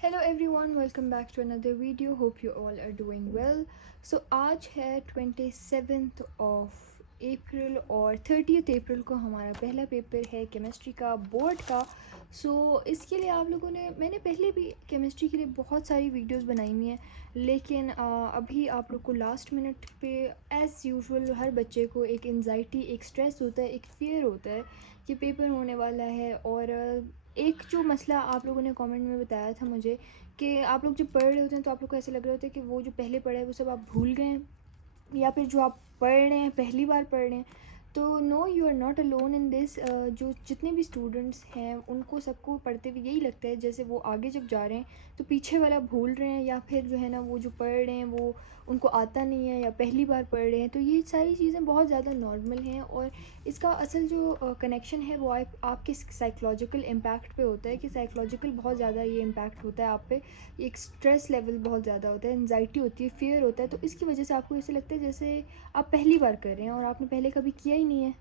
Hello everyone, welcome back to another video. Hope you all are doing well. So आज है 27th of April और 30th अप्रैल को हमारा पहला पेपर है केमिस्ट्री का, बोर्ड का। इसके लिए आप लोगों ने, मैंने पहले भी केमिस्ट्री के लिए बहुत सारी वीडियोस बनाई हुई हैं, लेकिन अभी आप लोग को लास्ट मिनट पे एज़ यूजुअल हर बच्चे को एक एंजाइटी, एक स्ट्रेस होता है, एक फ़ियर होता है कि पेपर होने वाला है। और एक जो मसला आप लोगों ने कमेंट में बताया था मुझे कि आप लोग जब पढ़ रहे होते हैं तो आप लोग को ऐसे लग रहा होता है कि वो जो पहले पढ़ा है वो सब आप भूल गए हैं, या फिर जो आप पढ़ रहे हैं पहली बार पढ़ रहे हैं। तो no, you are not alone in this. जो जितने भी स्टूडेंट्स हैं उनको सबको पढ़ते हुए यही लगता है जैसे वो आगे जब जा रहे हैं तो पीछे वाला भूल रहे हैं, या फिर जो है ना वो जो पढ़ रहे हैं वो उनको आता नहीं है या पहली बार पढ़ रहे हैं। तो ये सारी चीज़ें बहुत ज़्यादा नॉर्मल हैं, और इसका असल जो कनेक्शन है वो आपके साइकोलॉजिकल इम्पैक्ट पे होता है कि साइकोलॉजिकल बहुत ज़्यादा ये इम्पैक्ट होता है आप पे। एक स्ट्रेस लेवल बहुत ज़्यादा होता है, एंजाइटी होती है, फियर होता है। तो इसकी वजह से आपको ऐसे लगता है जैसे आप पहली बार कर रहे हैं और आपने पहले कभी किया ही नहीं है,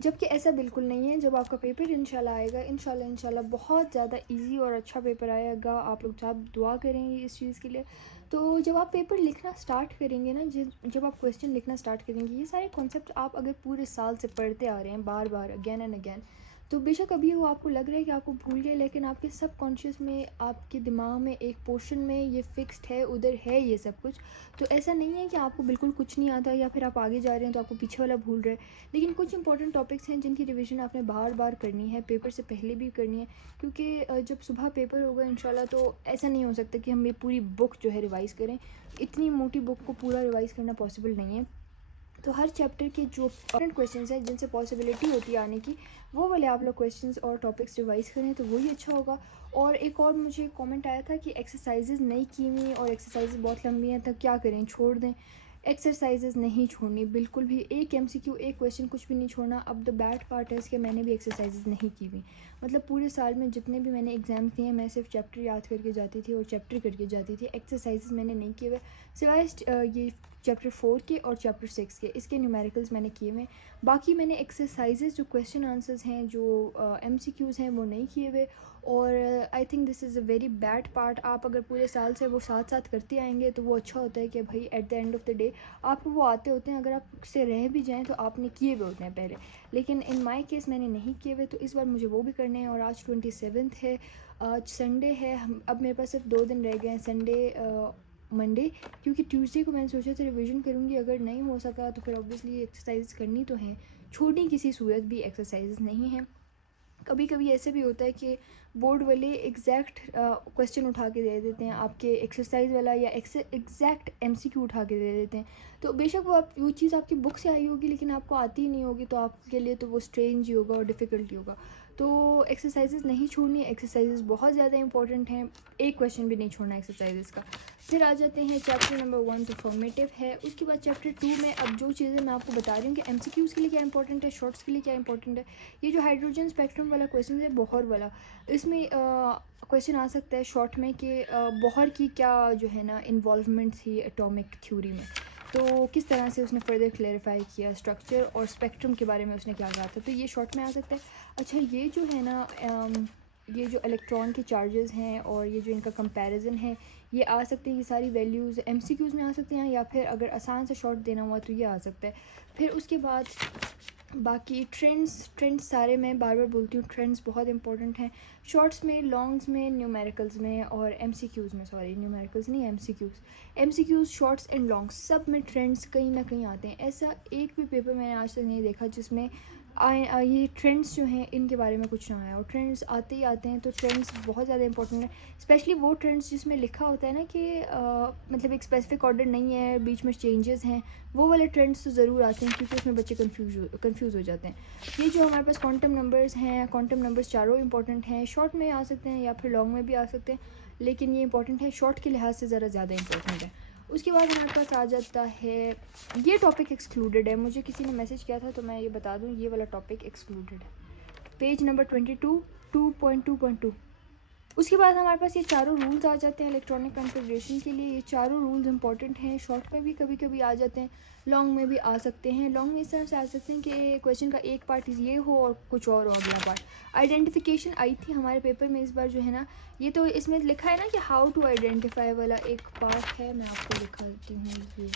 जबकि ऐसा बिल्कुल नहीं है। जब आपका पेपर इंशाल्लाह आएगा, इंशाल्लाह बहुत ज़्यादा इजी और अच्छा पेपर आएगा। आप लोग सब दुआ करेंगे इस चीज़ के लिए। तो जब आप पेपर लिखना स्टार्ट करेंगे ना, जब आप क्वेश्चन लिखना स्टार्ट करेंगे, ये सारे कॉन्सेप्ट आप अगर पूरे साल से पढ़ते आ रहे हैं बार बार, अगेन एंड अगेन, तो बेशक अभी वो आपको लग रहा है कि आपको भूल गए, लेकिन आपके सब कॉन्शियस में, आपके दिमाग में एक पोर्शन में ये फिक्स्ड है, उधर है ये सब कुछ। तो ऐसा नहीं है कि आपको बिल्कुल कुछ नहीं आता या फिर आप आगे जा रहे हैं तो आपको पीछे वाला भूल रहे हैं। लेकिन कुछ इंपॉर्टेंट टॉपिक्स हैं जिनकी रिवीजन आपने बार बार करनी है, पेपर से पहले भी करनी है, क्योंकि जब सुबह पेपर होगा इंशाल्लाह तो ऐसा नहीं हो सकता कि हम ये पूरी बुक जो है रिवाइज़ करें। इतनी मोटी बुक को पूरा रिवाइज़ करना पॉसिबल नहीं है। तो हर चैप्टर के जो इंपॉर्टेंट क्वेश्चंस हैं जिनसे पॉसिबिलिटी होती है आने की, वो वाले आप लोग क्वेश्चंस और टॉपिक्स रिवाइज़ करें तो वही अच्छा होगा। और एक और मुझे कमेंट आया था कि एक्सरसाइजेज़ नहीं की हुई और एक्सरसाइजेज़ बहुत लंबी हैं तो क्या करें, छोड़ दें। एक्सरसाइजेज़ नहीं छोड़नी बिल्कुल भी, एक एमसीक्यू, एक क्वेश्चन, कुछ भी नहीं छोड़ना। अब द बैड पार्ट है इसके, मैंने भी एक्सरसाइजेज़ नहीं की हुई। मतलब पूरे साल में जितने भी मैंने एग्ज़ाम दिए हैं, मैं सिर्फ चैप्टर याद करके जाती थी और चैप्टर करके जाती थी। एक्सरसाइजेज़ मैंने नहीं किए हुए, सिवाय ये चैप्टर 4 के और चैप्टर 6 के, इसके न्यूमेरिकल्स मैंने किए हुए। बाकी मैंने एक्सरसाइजेज़ जो क्वेश्चन आंसर्स हैं, जो एमसीक्यूज़ हैं, वो नहीं किए हुए। और I think this is a very bad part. आप अगर पूरे साल से वो साथ साथ करते आएंगे तो वो अच्छा होता है कि भाई at the end of the day आपको वो आते होते हैं। अगर आप उससे रह भी जाएँ तो आपने किए हुए होते हैं पहले, लेकिन इन माई केस मैंने नहीं किए हुए, तो इस बार मुझे वो भी करने हैं। और आज 27th है, आज संडे है। अब मेरे पास सिर्फ 2 दिन रह गए हैं, संडे मंडे, क्योंकि ट्यूसडे को मैंने सोचा था रिवीजन करूँगी। अगर नहीं हो सका तो फिर ऑब्वियसली एक्सरसाइज करनी तो है, छोड़नी किसी सूरत भी एक्सरसाइज नहीं है। कभी कभी ऐसे भी होता है कि बोर्ड वाले एग्जैक्ट क्वेश्चन उठा के दे देते हैं आपके एक्सरसाइज वाला, या एग्जैक्ट एमसीक्यू उठा के दे देते हैं। तो बेशक वो चीज़ आपकी बुक से आई होगी लेकिन आपको आती ही नहीं होगी, तो आपके लिए तो वो स्ट्रेंज ही होगा और डिफ़िकल्ट ही होगा। तो एक्सरसाइजेज़ नहीं छोड़नी, एक्सरसाइजेज़ बहुत ज़्यादा इंपॉर्टेंट हैं, एक क्वेश्चन भी नहीं छोड़ना एक्सरसाइजेज़ का। फिर आ जाते हैं चैप्टर नंबर 1 तो फॉर्मेटिव है। उसके बाद चैप्टर 2 में अब जो चीज़ें मैं आपको बता रही हूँ कि एमसीक्यूज़ के लिए क्या इंपॉर्टेंट है, शॉर्ट्स के लिए क्या इंपॉर्टेंट है। ये जो हाइड्रोजन स्पेक्ट्रम वाला क्वेश्चन है, बोहर वाला, इसमें क्वेश्चन आ सकता है शॉर्ट में कि बोहर की क्या जो है ना इन्वॉल्वमेंट थी एटॉमिक थ्योरी में, तो किस तरह से उसने फर्दर क्लैरिफाई किया स्ट्रक्चर और स्पेक्ट्रम के बारे में उसने क्या कहा था। तो ये शॉर्ट में आ सकता है। अच्छा, ये जो है ना ये जो इलेक्ट्रॉन के चार्जेस हैं और ये जो इनका कंपैरिजन है, ये आ सकते हैं। ये सारी वैल्यूज़ एमसीक्यूज़ में आ सकते हैं, या फिर अगर आसान से शॉर्ट देना हुआ तो ये आ सकता है। फिर उसके बाद बाकी ट्रेंड्स सारे मैं बार बार बोलती हूँ, ट्रेंड्स बहुत इंपॉर्टेंट हैं, शॉर्ट्स में, लॉन्ग्स में, न्यूमेरिकल्स में और एमसीक्यूज़ में। सॉरी, न्यूमेरिकल्स नहीं, एमसीक्यूज़, शॉर्ट्स एंड लॉन्ग्स, सब में ट्रेंड्स कहीं ना कहीं आते हैं। ऐसा एक भी पेपर मैंने आज तक नहीं देखा जिसमें ये ट्रेंड्स जो हैं इनके बारे में कुछ ना आया, और ट्रेंड्स आते ही आते हैं। तो ट्रेंड्स बहुत ज़्यादा इंपॉर्टेंट है, स्पेशली वो ट्रेंड्स जिसमें लिखा होता है ना कि मतलब एक स्पेसिफिक ऑर्डर नहीं है, बीच में चेंजेस हैं, वो वाले ट्रेंड्स तो ज़रूर आते हैं, क्योंकि उसमें बच्चे कंफ्यूज हो जाते हैं। ये जो हमारे पास क्वांटम नंबर्स हैं, क्वांटम नंबर्स चारों इंपॉर्टेंट हैं, शॉर्ट में आ सकते हैं या फिर लॉन्ग में भी आ सकते हैं, लेकिन ये इंपॉर्टेंट है, शॉर्ट के लिहाज से ज़रा ज़्यादा इंपॉर्टेंट है। उसके बाद हमारे पास आ जाता है, ये टॉपिक एक्सक्लूडेड है, मुझे किसी ने मैसेज किया था तो मैं ये बता दूँ, ये वाला टॉपिक एक्सक्लूडेड है। पेज नंबर 22, 2.2.2, उसके बाद हमारे पास ये चारों रूल्स आ जाते हैं इलेक्ट्रॉनिक कन्फिग्रेशन के लिए। ये चारों रूल्स इंपॉर्टेंट हैं, शॉर्ट में भी कभी कभी आ जाते हैं, लॉन्ग में भी आ सकते हैं। लॉन्ग में इस तरह से आ सकते हैं कि क्वेश्चन का एक पार्ट ये हो और कुछ और हो अगला पार्ट। आइडेंटिफिकेशन आई थी हमारे पेपर में इस बार जो है ना, ये तो इसमें लिखा है ना कि हाउ टू आइडेंटिफाई वाला एक पार्ट है, मैं आपको दिखाती हूँ। ये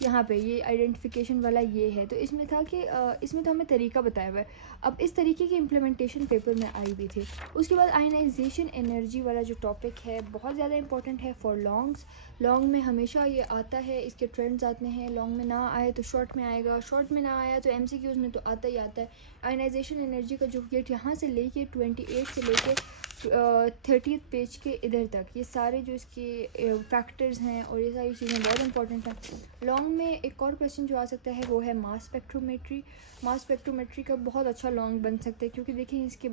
यहाँ पे ये आइडेंटिफिकेशन वाला ये है, तो इसमें था कि इसमें तो हमें तरीका बताया हुआ है। अब इस तरीके की इम्प्लीमेंटेशन पेपर में आई भी थी। उसके बाद आयनाइजेशन एनर्जी वाला जो टॉपिक है बहुत ज़्यादा इंपॉर्टेंट है फॉर लॉन्ग्स। लॉन्ग में हमेशा ये आता है, इसके ट्रेंड्स आते हैं। लॉन्ग में ना आए तो शॉर्ट में आएगा, शॉर्ट में ना आया तो एमसीक्यूज़ में तो आता ही आता है। आयनाइजेशन एनर्जी का जो गेट यहाँ से लेके 28 से लेके 30th पेज के इधर तक, ये सारे जो इसके फैक्टर्स हैं और ये सारी चीज़ें बहुत इंपॉर्टेंट हैं। लॉन्ग में एक और क्वेश्चन जो आ सकता है वो है मास स्पेक्ट्रोमेट्री। मास स्पेक्ट्रोमेट्री का बहुत अच्छा लॉन्ग बन सकता है, क्योंकि देखिए इसके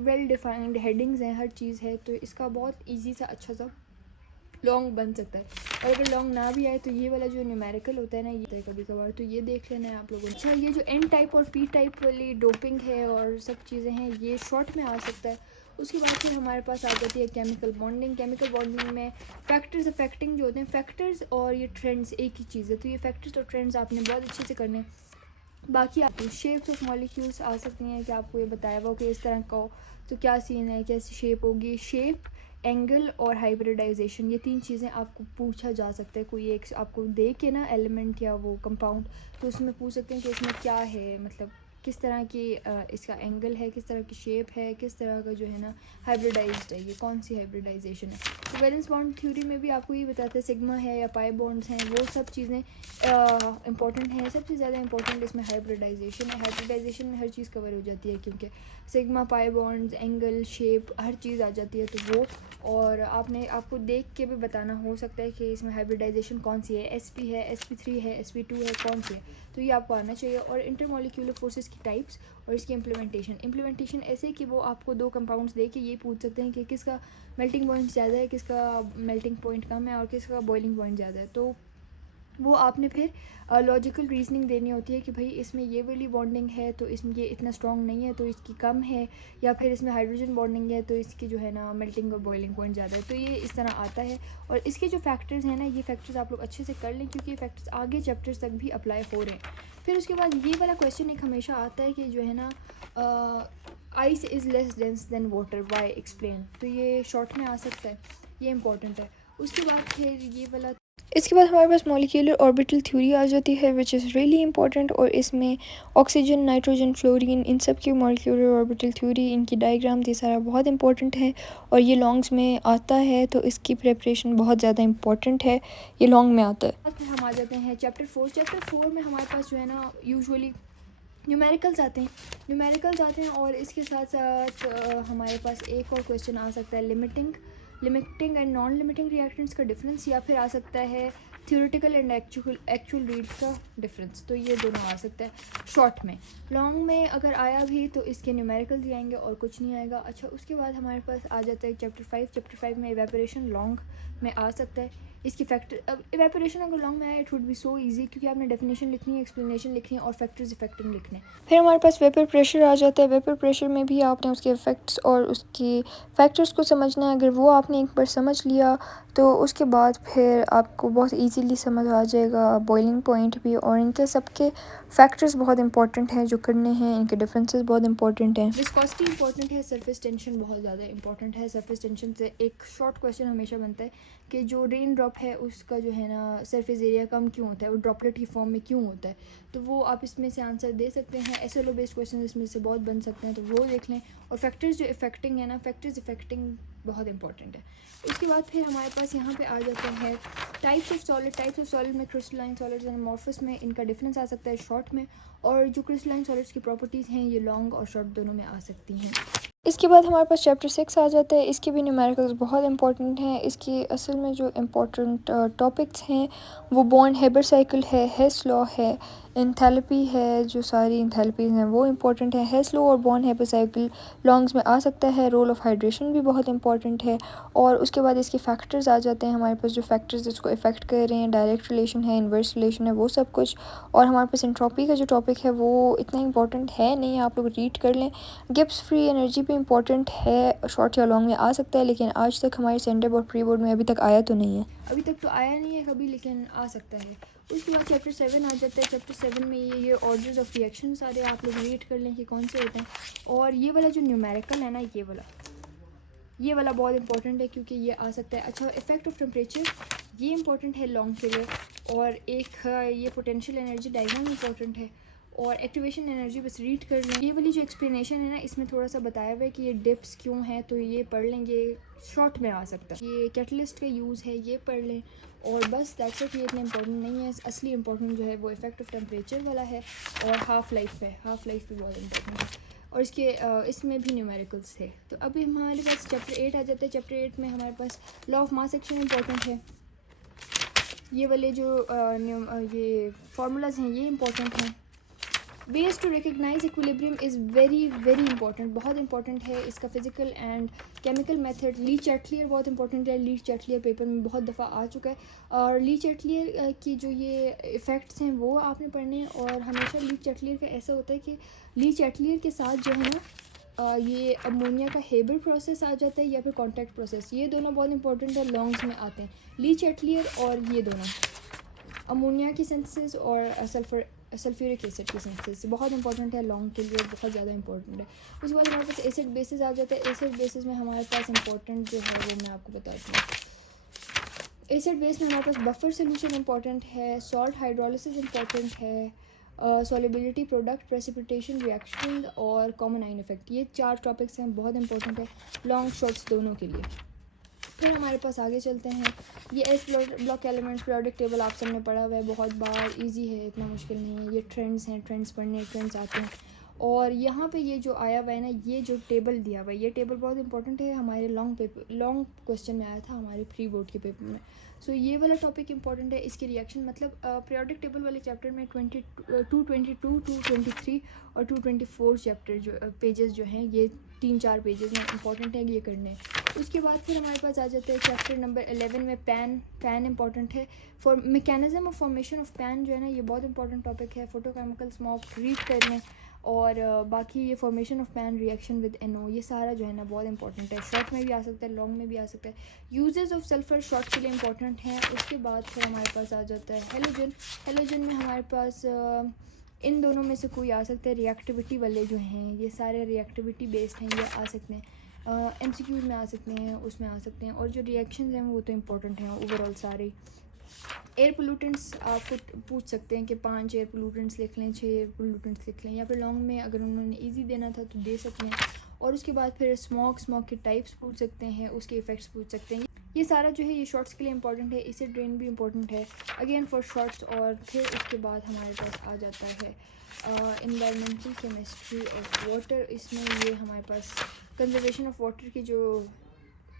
वेल डिफाइंड हेडिंग्स हैं, हर चीज़ है, तो इसका बहुत ईजी सा अच्छा सा लॉन्ग बन सकता है। और अगर लॉन्ग ना भी आए तो ये वाला जो न्यूमेरिकल होता है ना, ये कभी कभार, तो ये देख लेना है आप लोगों ने। अच्छा, ये जो एन टाइप और पी टाइप वाली डोपिंग है और सब चीज़ें हैं, ये शॉर्ट में आ सकता है। उसके बाद फिर हमारे पास आ जाती है केमिकल बॉन्डिंग। केमिकल बॉन्डिंग में फैक्टर्स अफेक्टिंग जो होते हैं, फैक्टर्स और ये ट्रेंड्स एक ही चीज़ है, तो ये फैक्टर्स और ट्रेंड्स आपने बहुत अच्छे से करने हैं। बाकी आपको शेप्स ऑफ मॉलिक्यूल्स आ सकती हैं कि आपको ये बताया हुआ कि इस तरह का हो तो क्या सीन है, कैसी शेप होगी। शेप, एंगल और हाइब्रिडाइजेशन, ये तीन चीज़ें आपको पूछा जा सकता है। कोई एक आपको दे के ना एलिमेंट या वो कंपाउंड, तो उसमें पूछ सकते हैं कि इसमें क्या है, मतलब किस तरह की इसका एंगल है, किस तरह की शेप है, किस तरह का जो है ना हाइब्रिडाइज्ड है, ये कौन सी हाइब्रिडाइजेशन है। तो वैलेंस बॉन्ड थ्योरी में भी आपको ये बताते हैं सिग्मा है या पाई बॉन्ड्स हैं, वो सब चीज़ें इंपॉर्टेंट हैं। सबसे ज़्यादा इंपॉर्टेंट इसमें हाइब्रिडाइजेशन है। हाइब्रिडाइजेशन में हर चीज़ कवर हो जाती है, क्योंकि sigma, pi bonds, angle, shape, हर चीज़ आ जाती है, तो वो और आपको देख के भी बताना हो सकता है कि इसमें हाइब्रिडाइजेशन कौन सी है, sp है, sp3 है, sp2 है, कौन सी है, तो ये आपको आना चाहिए। और इंटरमॉलिक्यूलर फोर्सेस की टाइप्स और इसकी इम्प्लीमेंटेशन ऐसे कि वो आपको दो कंपाउंड्स दे के ये पूछ सकते हैं कि किसका मेल्टिंग पॉइंट ज़्यादा है, किसका मेल्टिंग पॉइंट कम है और किसका बॉइलिंग पॉइंट ज़्यादा है। तो वो आपने फिर लॉजिकल रीजनिंग देनी होती है कि भाई इसमें ये वाली बॉन्डिंग है तो इसमें ये इतना स्ट्रॉन्ग नहीं है तो इसकी कम है, या फिर इसमें हाइड्रोजन बॉन्डिंग है तो इसकी जो है ना मेल्टिंग और बॉइलिंग पॉइंट ज़्यादा है। तो ये इस तरह आता है। और इसके जो फैक्टर्स हैं ना, ये फैक्टर्स आप लोग अच्छे से कर लें, क्योंकि ये फैक्टर्स आगे चैप्टर्स तक भी अप्लाई हो रहे हैं। फिर उसके बाद ये वाला क्वेश्चन एक हमेशा आता है कि जो है ना ice is less dense than water, why explain, तो ये शॉर्ट में आ सकता है, ये इंपॉर्टेंट है। उसके बाद फिर ये वाला, इसके बाद हमारे पास मॉलिक्यूलर ऑर्बिटल थ्योरी आ जाती है, विच इज़ रियली इंपॉर्टेंट। और इसमें ऑक्सीजन, नाइट्रोजन, फ्लोरीन, इन सब की मॉलिक्यूलर ऑर्बिटल थ्योरी, इनकी डायग्राम, ये सारा बहुत इंपॉर्टेंट है और ये लॉन्ग्स में आता है, तो इसकी प्रेपरेशन बहुत ज़्यादा इंपॉर्टेंट है, ये लॉन्ग में आता है। फिर हम आ जाते हैं चैप्टर 4। चैप्टर 4 में हमारे पास जो है ना यूजुअली न्यूमेरिकल्स आते हैं और इसके साथ साथ हमारे पास एक और क्वेश्चन आ सकता है limiting and non limiting reactants का डिफरेंस, या फिर आ सकता है थ्योरेटिकल एंड एक्चुअल रीड का डिफरेंस। तो ये दोनों आ सकता है शॉर्ट में। लॉन्ग में अगर आया भी तो इसके न्यूमेरिकल ही आएंगे और कुछ नहीं आएगा। अच्छा, उसके बाद हमारे पास आ जाता है चैप्टर 5। चैप्टर 5 में इवेपोरेशन लॉन्ग में आ सकता है। इसकी फैक्टर, अब इवेपोरेशन अगर लॉन्ग में आए it would be so easy, क्योंकि आपने डेफिनेशन लिखनी है, एक्सप्लेनेशन लिखनी है और फैक्टर्स इफेक्टिंग लिखने हैं। फिर हमारे पास वेपर प्रेशर आ जाता है। वेपर प्रेशर में भी आपने उसके इफ़ेक्ट्स और उसकी फैक्टर्स को समझना है। अगर वो आपने एक बार समझ लिया तो उसके बाद फिर आपको बहुत इजीली समझ आ जाएगा बॉइलिंग पॉइंट भी, और इनके सबके फैक्टर्स बहुत इंपॉर्टेंट हैं जो करने हैं, इनके डिफरेंसेस बहुत इंपॉर्टेंट हैं। विस्कोसिटी इंपॉर्टेंट है, सरफेस टेंशन बहुत ज़्यादा इंपॉर्टेंट है। सरफेस टेंशन से एक शॉर्ट क्वेश्चन हमेशा बनता है कि जो रेन ड्रॉप है उसका जो है ना सरफेस एरिया कम क्यों होता है, वो ड्रॉपलेट की फॉर्म में क्यों होता है, तो वो आप इसमें से आंसर दे सकते हैं। एसएलओ बेस्ड क्वेश्चन इसमें से बहुत बन सकते हैं, तो वो देख लें। और फैक्टर्स जो इफेक्टिंग है ना, फैक्टर्स इफेक्टिंग बहुत इंपॉर्टेंट है। उसके बाद फिर हमारे पास यहाँ पे आ जाते हैं टाइप्स ऑफ सॉलिड में क्रिस्टलाइन सॉलिड्स एंड अमॉर्फस में इनका डिफरेंस आ सकता है शॉर्ट में। और जो क्रिस्टलाइन सॉलिड्स की प्रॉपर्टीज़ हैं ये लॉन्ग और शॉर्ट दोनों में आ सकती हैं। इसके बाद हमारे पास चैप्टर 6 आ जाता है। इसके भी न्यूमेरिकल्स बहुत इंपॉर्टेंट हैं। इसकी असल में जो इम्पोर्टेंट टॉपिक्स हैं वो बॉन्ड हेबर साइकिल है, हेस लॉ है, इंथैल्पी है, जो सारी इंथैल्पीज़ हैं वो इंपॉर्टेंट है। स्लो और बॉर्न हेपेसाइकिल लॉन्ग्स में आ सकता है। रोल ऑफ हाइड्रेशन भी बहुत इंपॉर्टेंट है। और उसके बाद इसके फैक्टर्स आ जाते हैं हमारे पास, जो फैक्टर्स इसको इफ़ेक्ट कर रहे हैं, डायरेक्ट रिलेशन है, इन्वर्स रिलेशन है, वो सब कुछ। और हमारे पास एंट्रोपी का जो टॉपिक है वो इतना इंपॉर्टेंट है नहीं, आप लोग रीड कर लें। गिब्स फ्री एनर्जी भी इंपॉर्टेंट है, शॉर्ट या लॉन्ग में आ सकता है, लेकिन आज तक हमारे सेंटर बोर्ड प्री बोर्ड में अभी तक आया तो नहीं है। अभी तक तो आया नहीं है कभी, लेकिन आ सकता है। उसके बाद चैप्टर 7 आ जाता है। चैप्टर 7 में ये ऑर्डर्स ऑफ रिएक्शन सारे आप लोग रीड कर लें कि कौन से होते हैं। और ये वाला जो न्यूमेरिकल है ना, ये वाला बहुत इंपॉर्टेंट है, क्योंकि ये आ सकता है। अच्छा, इफेक्ट ऑफ टेम्परेचर ये इंपॉर्टेंट है लॉन्ग के लिए। और एक ये पोटेंशियल एनर्जी डायग्राम इंपॉर्टेंट है। और एक्टिवेशन एनर्जी बस रीड कर लें। ये वाली जो एक्सप्लेनेशन है ना, इसमें थोड़ा सा बताया हुआ है कि ये डिप्स क्यों हैं, तो ये पढ़ लेंगे, शॉर्ट में आ सकता है। ये कैटलिस्ट का यूज़ है, ये पढ़ लें। और बस दैट्स इट। ये इतना इंपॉर्टेंट नहीं है। असली इंपॉर्टेंट जो है वो इफेक्ट ऑफ टेम्परेचर वाला है। और हाफ़ लाइफ है, हाफ़ लाइफ भी बहुत इंपॉर्टेंट है। और इसके इसमें भी न्यूमेरिकल्स थे। तो अभी हमारे पास चैप्टर 8 आ जाता है। चैप्टर 8 में हमारे पास law of mass action important है। ये वाले जो ये फार्मूलाज हैं ये इंपॉर्टेंट हैं। Ways to recognise equilibrium is very very important, बहुत इंपॉर्टेंट है। इसका physical and chemical method. Le Chatelier बहुत इंपॉर्टेंट है। ली चैटलियर पेपर में बहुत दफ़ा आ चुका है। और ली चैटलियर की जो ये इफ़ेक्ट्स हैं वो आपने पढ़ने हैं। और हमेशा ली चैटलियर का ऐसा होता है कि ली चैटलियर के साथ जो है ना ये अमोनिया का हेबर प्रोसेस आ जाता है या फिर कॉन्टैक्ट प्रोसेस। ये दोनों बहुत इंपॉर्टेंट है, लॉन्ग्स में आते हैं। ली चैटलियर और ये दोनों, अमोनिया की सिंथेसिस और सल्फ्यूरिक एसिड की सिंथेसिस बहुत इंपॉर्टेंट है लॉन्ग के लिए, बहुत ज़्यादा इंपॉर्टेंट है। उसके बाद हमारे पास एसिड बेसिस आ जाता है। एसिड बेसिस में हमारे पास इंपॉर्टेंट जो है वो मैं आपको बताती हूँ। एसिड बेस में हमारे पास बफर सोल्यूशन इंपॉर्टेंट है, सॉल्ट हाइड्रोलिसिस इंपॉर्टेंट है, सॉलिबिलिटी, प्रोडक्ट, प्रेसिपिटेशन, रिएक्शन और कॉमन आइन इफेक्ट। ये 4 टॉपिक्स हैं, बहुत इंपॉर्टेंट है लॉन्ग शॉर्ट्स दोनों के लिए। फिर हमारे पास आगे चलते हैं। ये S block elements periodic table आप सबने पढ़ा हुआ है बहुत बार, इजी है, इतना मुश्किल नहीं है। ये ट्रेंड्स हैं, ट्रेंड्स पढ़ने, ट्रेंड्स आते हैं। और यहाँ पे ये जो आया हुआ है ना, ये जो टेबल दिया हुआ है, ये टेबल बहुत इंपॉर्टेंट है। हमारे लॉन्ग क्वेश्चन में आया था हमारे प्री बोर्ड के पेपर में। सो ये वाला टॉपिक इंपॉर्टेंट है। इसकी रिएक्शन मतलब पीरियोडिक टेबल वाले चैप्टर में 222, 223 और 224 चैप्टर जो पेजेस जो हैं, ये 3-4 पेजेस में इंपॉर्टेंट है, ये करने हैं। उसके बाद फिर हमारे पास आ जाता है चैप्टर नंबर 11 में पैन इंपॉर्टेंट है। For mechanism of formation of pan जो है ना, ये बहुत इंपॉर्टेंट टॉपिक है। फोटोकेमिकल स्मोक रीड कर लें। और बाकी ये formation of pan, reaction with NO, ये सारा जो है ना बहुत इंपॉर्टेंट है। शॉर्ट में भी आ सकता है, लॉन्ग में भी आ सकता है। यूजेस ऑफ सल्फर शॉर्ट के लिए इंपॉर्टेंट हैं। उसके बाद फिर हमारे पास आ जाता है हेलोजन में हमारे पास इन दोनों में से कोई आ सकता है। रिएक्टिविटी वाले जो हैं ये सारे रिएक्टिविटी बेस्ड हैं, ये आ सकते हैं। MCQs में आ सकते हैं, उसमें आ सकते हैं। और जो रिएक्शंस हैं वो तो इंपॉर्टेंट हैं ओवरऑल सारे। एयर पोल्यूटेंट्स आपको पूछ सकते हैं कि 5 एयर पोल्यूटेंट्स लिख लें, 6 एयर पोल्यूटेंट्स लिख लें, या फिर लॉन्ग में अगर उन्होंने इजी देना था तो दे सकते हैं। और उसके बाद फिर स्मोक के टाइप्स पूछ सकते हैं, उसके इफ़ेक्ट्स पूछ सकते हैं। ये सारा जो है ये शॉर्ट्स के लिए इंपॉर्टेंट है। इसे ड्रेन भी इंपॉर्टेंट है अगेन फॉर शॉर्ट्स। और फिर उसके बाद हमारे पास आ जाता है इन्वायरमेंटल केमिस्ट्री ऑफ वाटर। इसमें ये हमारे पास कंजर्वेशन ऑफ वाटर की जो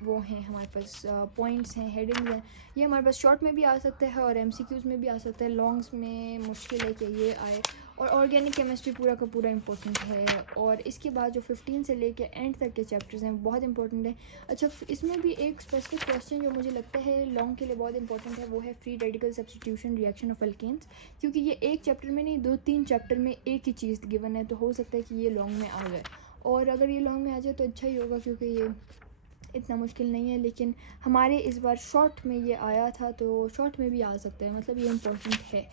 वो हैं हमारे पास पॉइंट्स हैं, हेडिंग्स हैं, ये हमारे पास शॉर्ट में भी आ सकता है और MCQs में भी आ सकता है। लॉन्ग्स में मुश्किल है कि ये आए। और ऑर्गेनिक केमिस्ट्री पूरा का पूरा इंपॉर्टेंट है। और इसके बाद जो 15 से लेके एंड तक के चैप्टर्स हैं बहुत इंपॉर्टेंट है। अच्छा, इसमें भी एक स्पेसिफिक क्वेश्चन जो मुझे लगता है लॉन्ग के लिए बहुत इंपॉर्टेंट है, वो है free radical substitution reaction of alkanes. क्योंकि ये एक चैप्टर में नहीं, 2-3 चैप्टर में एक ही चीज़ गिवन है, तो हो सकता है कि ये लॉन्ग में आ जाए। और अगर ये लॉन्ग में आ जाए तो अच्छा ही होगा, क्योंकि ये इतना मुश्किल नहीं है। लेकिन हमारे इस बार शॉर्ट में ये आया था, तो शॉर्ट में भी आ सकता है, मतलब ये इंपॉर्टेंट है।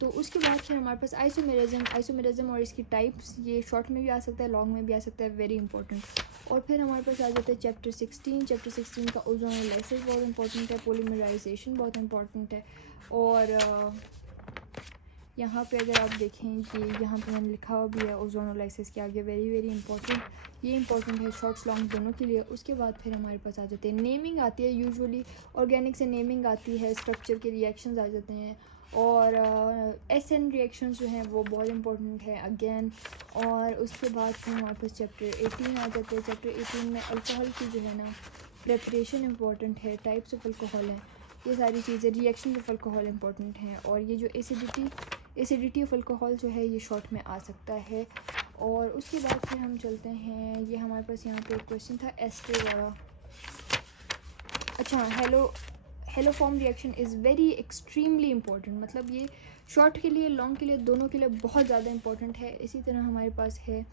तो उसके बाद फिर हमारे पास आइसोमेरिज्म और इसकी टाइप्स, ये शॉर्ट में भी आ सकता है, लॉन्ग में भी आ सकता है, वेरी इंपॉर्टेंट। और फिर हमारे पास आ जाता है चैप्टर 16 का ओजोनोलाइसिस बहुत इंपॉर्टेंट है, पोलीमराइजेशन बहुत इंपॉर्टेंट है। और यहाँ पे अगर आप देखें कि यहाँ पे मैंने लिखा हुआ भी है ओजोनोलाइसिस के आगे, वेरी वेरी इंपॉर्टेंट, ये इंपॉर्टेंट है शॉर्ट्स लॉन्ग दोनों के लिए। उसके बाद फिर हमारे पास आ जाते हैं नेमिंग आती है, यूजुअली ऑर्गेनिक से नेमिंग आती है, स्ट्रक्चर के रिएक्शंस आ जाते हैं। और SN रिएक्शंस जो हैं वो बहुत इंपॉर्टेंट है अगेन। और उसके बाद फिर हमारे पास चैप्टर 18 आ जाते हैं। चैप्टर 18 में अल्कोहल की जो है ना प्रेपरेशन इंपॉर्टेंट है, टाइप्स ऑफ अल्कोहल हैं, ये सारी चीज़ें, रिएक्शन ऑफ अल्कोहल इंपॉर्टेंट हैं। और ये जो एसिडिटी ऑफ अल्कोहल जो है ये शॉर्ट में आ सकता है। और उसके बाद फिर हम चलते हैं, ये हमारे पास यहाँ पे एक क्वेश्चन था एस्टर वाला। अच्छा, hello form reaction is very extremely important, मतलब ये शॉर्ट के लिए लॉन्ग के लिए दोनों के लिए बहुत ज़्यादा इंपॉर्टेंट है। इसी तरह हमारे पास है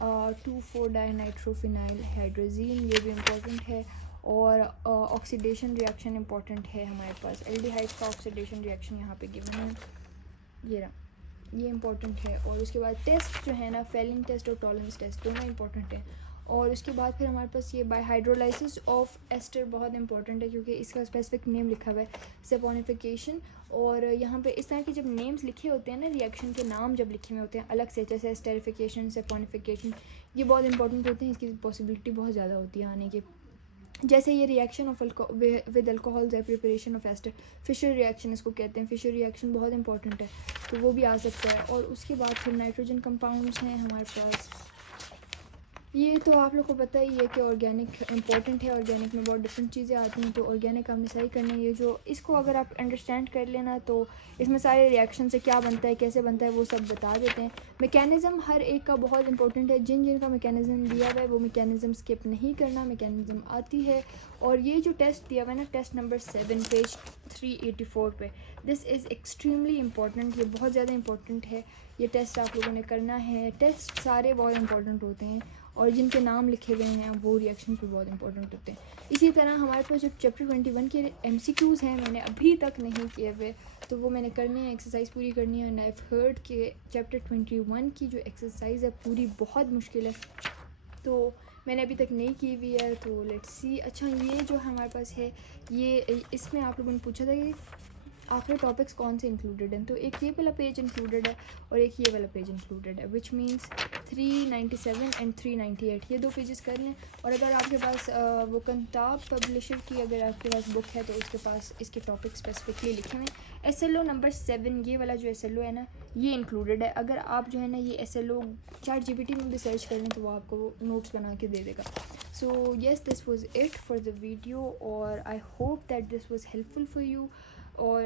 2,4-डाइनाइट्रोफिनाइल हाइड्रोजीन, ये भी इम्पोर्टेंट है। और ऑक्सीडेशन रिएक्शन इम्पोर्टेंट है हमारे पास, एल्डिहाइड का ऑक्सीडेशन रिएक्शन यहाँ पे गिवन है, ये रहा, ये इम्पोर्टेंट है। और उसके बाद टेस्ट जो है ना, फेलिंग टेस्ट और टॉलरेंस टेस्ट दोनों इम्पोर्टेंट हैं। और उसके बाद फिर हमारे पास ये बाय हाइड्रोलाइसिस ऑफ एस्टर बहुत इंपॉर्टेंट है, क्योंकि इसका स्पेसिफिक नेम लिखा हुआ है सेपोनिफिकेशन। और यहाँ पे इस तरह के जब नेम्स लिखे होते हैं ना, रिएक्शन के नाम जब लिखे हुए होते हैं अलग से, जैसे एस्टेरिफिकेशन, सेपोनिफिकेशन, ये बहुत इंपॉर्टेंट होते हैं, इसकी पॉसिबिलिटी बहुत ज़्यादा होती है आने की। जैसे ये रिएक्शन ऑफ विद अल्कोहल है, preparation of ester, Fischer reaction इसको कहते हैं, फिशर रिएक्शन बहुत इंपॉर्टेंट है, तो वो भी आ सकता है। और उसके बाद फिर नाइट्रोजन कंपाउंड्स हैं हमारे पास, ये तो आप लोग को पता ही है कि ऑर्गेनिक इंपॉर्टेंट है, ऑर्गेनिक में बहुत डिफरेंट चीज़ें आती हैं, तो ऑर्गेनिक हमने सही करना है। ये जो इसको अगर आप अंडरस्टैंड कर लेना तो इसमें सारे रिएक्शन से क्या बनता है, कैसे बनता है, वो सब बता देते हैं। मैकेनिज़्म हर एक का बहुत इंपॉर्टेंट है, जिन जिनका मैकेनिज़्म दिया हुआ है वो मैकेनिज़्म स्किप नहीं करना, मैकेनिज़्म आती है। और ये जो टेस्ट दिया हुआ है ना, टेस्ट नंबर 7 पेज 384 पे, दिस इज़ एक्सट्रीमली इंपॉर्टेंट, ये बहुत ज़्यादा इंपॉर्टेंट है। ये टेस्ट आप लोगों ने करना है, टेस्ट सारे बहुत इंपॉर्टेंट होते हैं, और जिनके नाम लिखे गए हैं वो रिएक्शंस भी बहुत इंपॉर्टेंट होते हैं। इसी तरह हमारे पास जो चैप्टर 21 के MCQs हैं मैंने अभी तक नहीं किए हुए, तो वो मैंने करने हैं, एक्सरसाइज पूरी करनी है। एंड आई हैव हर्ड के चैप्टर 21 की जो एक्सरसाइज है पूरी बहुत मुश्किल है, तो मैंने अभी तक नहीं की हुई है, तो लेट्स सी। अच्छा, ये जो हमारे पास है, ये इसमें आप लोगों ने पूछा था कि आपके टॉपिक्स कौन से इंक्लूडेड हैं, तो एक ये वाला पेज इंक्लूडेड है और एक ये वाला पेज इंक्लूडेड है, विच मींस 397 एंड 398, ये 2 पेजेस कर लें। और अगर आपके पास वो कंताब पब्लिशर की अगर आपके पास बुक है तो उसके पास इसके टॉपिक स्पेसिफिकली लिखे हुए हैं। SLO नंबर 7, ये वाला जो SLO है ना, ये इंक्लूडेड है। अगर आप जो है ना ये SLO ChatGPT में भी सर्च कर लें तो वो आपको वो नोट्स बना के दे देगा। So yes, this was it for the video, और I hope that this was helpful for you. और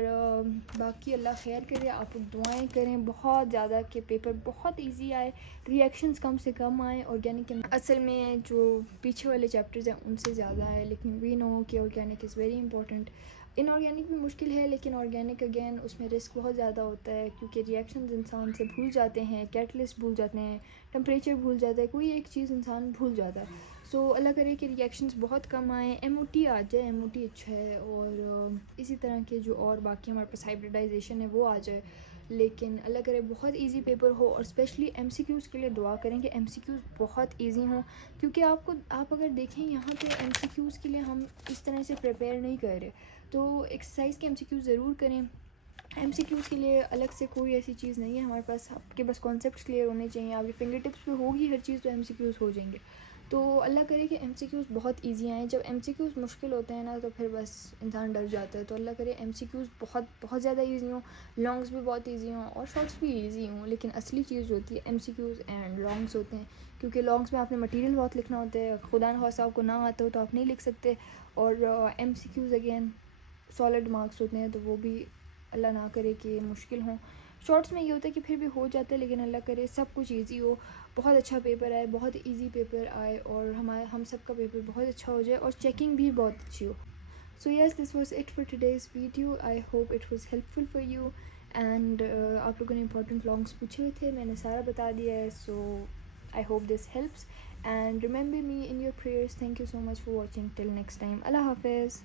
बाकी अल्लाह खैर करे, आप दुआएं करें बहुत ज़्यादा कि पेपर बहुत इजी आए, रिएक्शंस कम से कम आए। ऑर्गेनिक के असल में जो पीछे वाले चैप्टर्स हैं उनसे ज़्यादा है, लेकिन वी नो कि organic is very important. Inorganic भी मुश्किल है, लेकिन ऑर्गेनिक अगेन उसमें रिस्क बहुत ज़्यादा होता है, क्योंकि रिएक्शंस इंसान से भूल जाते हैं, कैटलिस्ट भूल जाते हैं, टेम्परेचर भूल जाता है, कोई एक चीज़ इंसान भूल जाता है। सो अल्लाह करे कि रिएक्शंस बहुत कम आए, MOT आ जाए, MOT अच्छा है। और इसी तरह के जो और बाकी हमारे पास हाइब्रिडाइजेशन है वो आ जाए, लेकिन अल्लाह करे बहुत इजी पेपर हो। और स्पेशली MCQs के लिए दुआ करें कि MCQs बहुत इजी हों, क्योंकि आप अगर देखें यहाँ पे MCQs के लिए हम इस तरह से प्रिपेयर नहीं कर रहे, तो एक्सरसाइज के MCQs ज़रूर करें। MCQs के लिए अलग से कोई ऐसी चीज़ नहीं है हमारे पास, आपके बस कॉन्सेप्ट्स क्लियर होने चाहिए, आपकी फिंगर टिप्स पे होगी हर चीज़, तो MCQs हो जाएंगे। तो अल्लाह करे कि MCQs बहुत इजी आएँ। जब MCQs मुश्किल होते हैं ना तो फिर बस इंसान डर जाता है, तो अल्लाह करे MCQs बहुत बहुत ज़्यादा इजी हों, लॉन्ग्स भी बहुत इजी हों और शॉर्ट्स भी इजी हों। लेकिन असली चीज़ होती है MCQs एंड लॉन्ग्स होते हैं, क्योंकि लॉन्ग्स में आपने मटेरियल बहुत लिखना होता है, खुदा न खासा आपको ना आता हो तो आप नहीं लिख सकते। और MCQs अगेन सॉलिड मार्क्स होते हैं, तो वो भी अल्लाह ना करे कि मुश्किल हों। शॉर्ट्स में ये होता है कि फिर भी हो जाता है, लेकिन अल्लाह करे सब कुछ इजी हो, बहुत अच्छा पेपर आए, बहुत इजी पेपर आए, और हम सब का पेपर बहुत अच्छा हो जाए और चेकिंग भी बहुत अच्छी हो। सो yes, this was it for today's video, I hope it was helpful for you. And आप लोगों ने इंपॉर्टेंट लॉन्ग्स पूछे हुए थे, मैंने सारा बता दिया है। So I hope this helps, and remember me in your prayers. Thank you so much for watching, till next time, Allah हाफिज़।